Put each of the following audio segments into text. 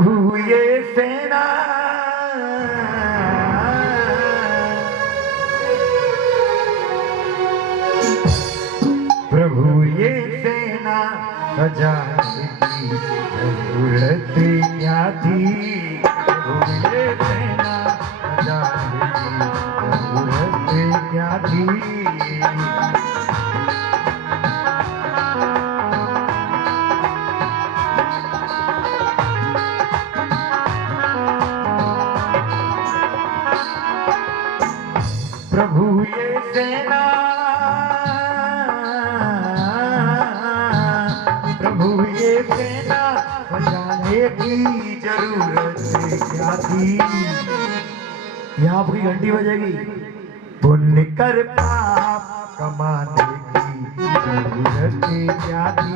प्रभु ये सेना प्रभु ये सेना सजाने की जरूरत क्या थी। प्रभु ये सेना सजाने की जरूरत क्या थी। प्रभु ये सेना प्रभु ये सेना बजाने की जरूरत क्या थी। यहाँ आपकी घंटी बजेगी। पुण्य कर पाप कमाने की जरूरत क्या थी।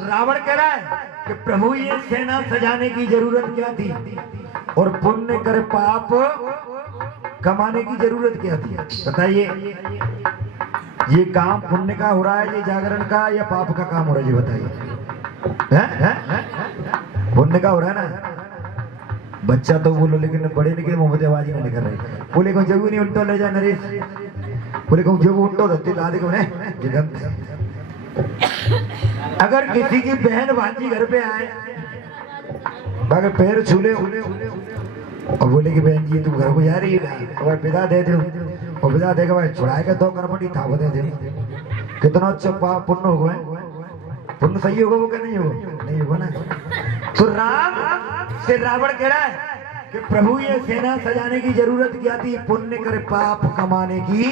रावण कह रहा है कि प्रभु ये सेना सजाने की जरूरत क्या थी और पुण्य कर पाप कमाने की जरूरत क्या थी। बताइए ये काम पुण्य का हो रहा है, ये जागरण का या पाप का काम हो रहा है, ये बताइए। पुण्य का हो रहा है ना। बच्चा तो बोलो लेकिन बड़े लेकिन मोहम्मद आवाज नहीं कर रहे। बोले को जगू नहीं उल्टो ले जा नरेश। बोले को जगू उल्टो धरती ला दे को। अगर किसी की बहन भांजी घर पे आए बाकी पैर छूले और बोले कि बहन जी तुम घर को जा रही है और विदा दे दो और विदा देगा भाई छुड़ाए के दो करपटी था दे दे। कितना अच्छा पुण्य होगा। पुण्य सही होगा वो क्या नहीं होगा। नहीं होगा ना। तो राम से रावण कह रहा है कि प्रभु ये सेना सजाने की जरूरत क्या थी। पुण्य कर पाप कमाने की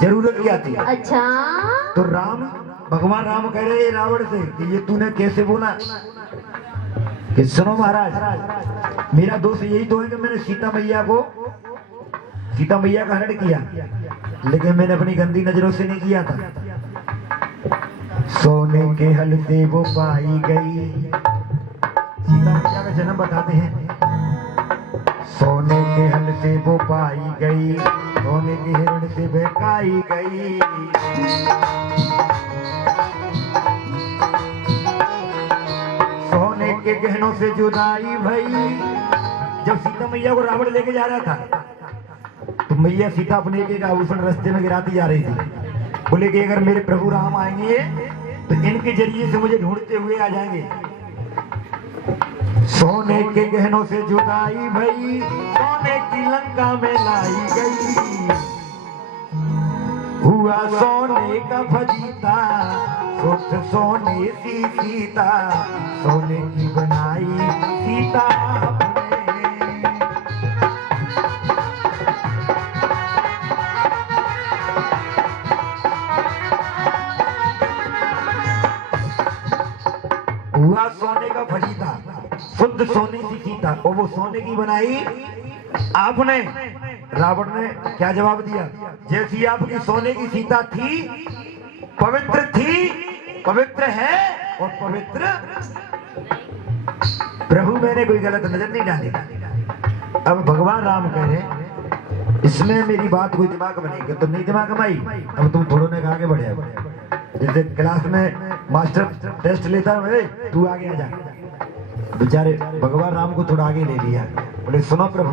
जरूरत क्या थी। अच्छा तो राम भगवान राम कह रहे रावण से कि ये तूने कैसे बोला कि सुनो महाराज मेरा दोष यही तो है कि मैंने सीता मैया का हरण किया लेकिन मैंने अपनी गंदी नजरों से नहीं किया था। सोने के हल से वो पाई गई। सीता मैया का जन्म बताते हैं। सोने के हल से वो पाई गई सोने के हिरण से बहकाई गई। सोने के गहनों से जुदाई भई। जब सीता मैया को रावण लेके जा रहा था तो मैया सीता अपने एक आभूषण रास्ते में गिराती जा रही थी। बोले कि अगर मेरे प्रभु राम आएंगे तो इनके जरिए से मुझे ढूंढते हुए आ जाएंगे। सोने के गहनों से जुदाई भई सोने की लंका में लाई गई। हुआ सोने का फजीता सुख सोने सी सीता सोने की बनाई सीता हुआ सोने का फजीता शुद्ध सोने की सीता और वो सोने की बनाई आपने। रावण ने क्या जवाब दिया। जैसी आपकी सोने की सीता थी पवित्र है और पवित्र प्रभु मैंने कोई गलत नजर नहीं डाली। अब भगवान राम कह रहे इसमें मेरी बात कोई दिमाग बनेगी तो नहीं दिमाग कमाई। अब तुम थोड़ो ने आगे बढ़े। जैसे क्लास में मास्टर टेस्ट लेता है तू आगे आ जा। बेचारे भगवान राम को थोड़ा आगे ले लिया। बोले सुनो प्रभु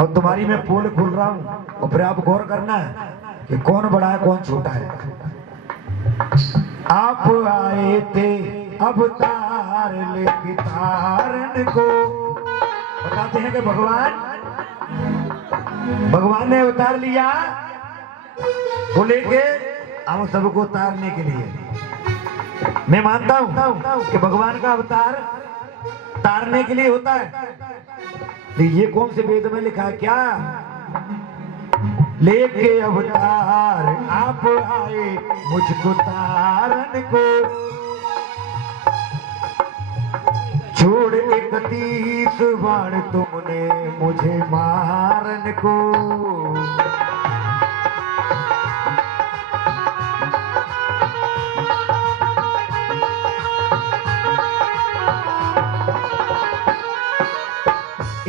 अब तुम्हारी मैं पोल खोल रहा हूँ और फिर आप गौर करना है कि कौन बड़ा है कौन छोटा है। आप आए थे अवतार लेके तारन को। बताते हैं कि भगवान ने अवतार लिया वो लेके हम सबको तारने के लिए। मैं मानता हूं कि भगवान का अवतार तारने के लिए होता है। ये कौन से वेद में लिखा है क्या। लेके अवतार आप आए मुझको तारन को। छोड़ 31 बाण तुमने मुझे मारन को।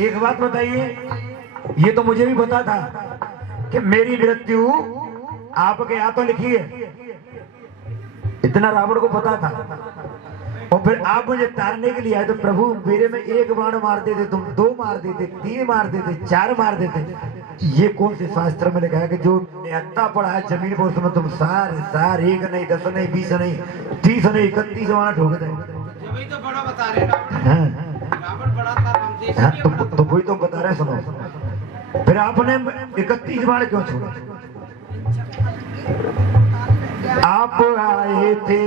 एक बात बताइए, ये तो मुझे भी पता था कि मेरी मृत्यु आपके हाथों लिखी है, इतना रावण को पता था। और फिर आप मुझे तारने के लिए आए तो प्रभु मेरे में एक बाण मार देते, तुम 2 मार देते, 3 मार देते, 4 मार देते। ये कौन से शास्त्र में लिखा है कि जो निहत्ता पड़ा है जमीन पर उसमें तुम सार 1 नहीं, 10 नहीं, 20 नहीं, 30 नहीं, 31 बाण ठोक दे। तो बड़ा बता रहे रावण बड़ा था, रामदेव हाँ, तो वही तो बता रहे, सुनो। फिर आपने 31 बाण क्यों छोड़ा? आप आए थे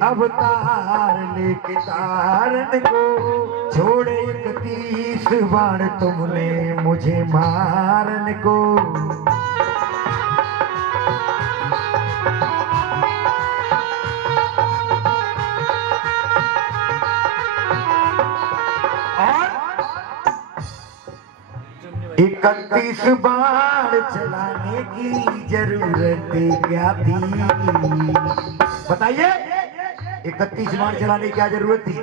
अवतार लेके तारन को, छोड़े 31 बाण तुमने मुझे मारन को। और 31 बाण चलाने की जरूरत क्या थी? बताइए, 31 बाण चलाने की क्या जरूरत थी?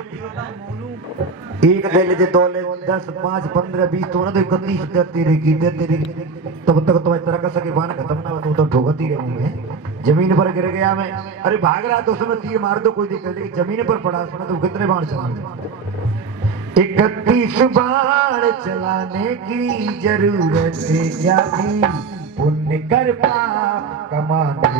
एक दे ले, 2 ले, 10, 5, 15, 20 तो ना, तो 31 देते रही। तब तक तो इस तरह का सके बाण खत्म ना हो, तो ठोकती रहूंगे। जमीन पर गिर गया मैं, अरे भाग रहा तो उसमें तीर मार दो, कोई दिक्कत नहीं। जमीन पर पड़ा उसमें तो कितने बाण चला? 31 बाण चलाने की जरूरत क्या थी? पुण्य कर पाप कमाने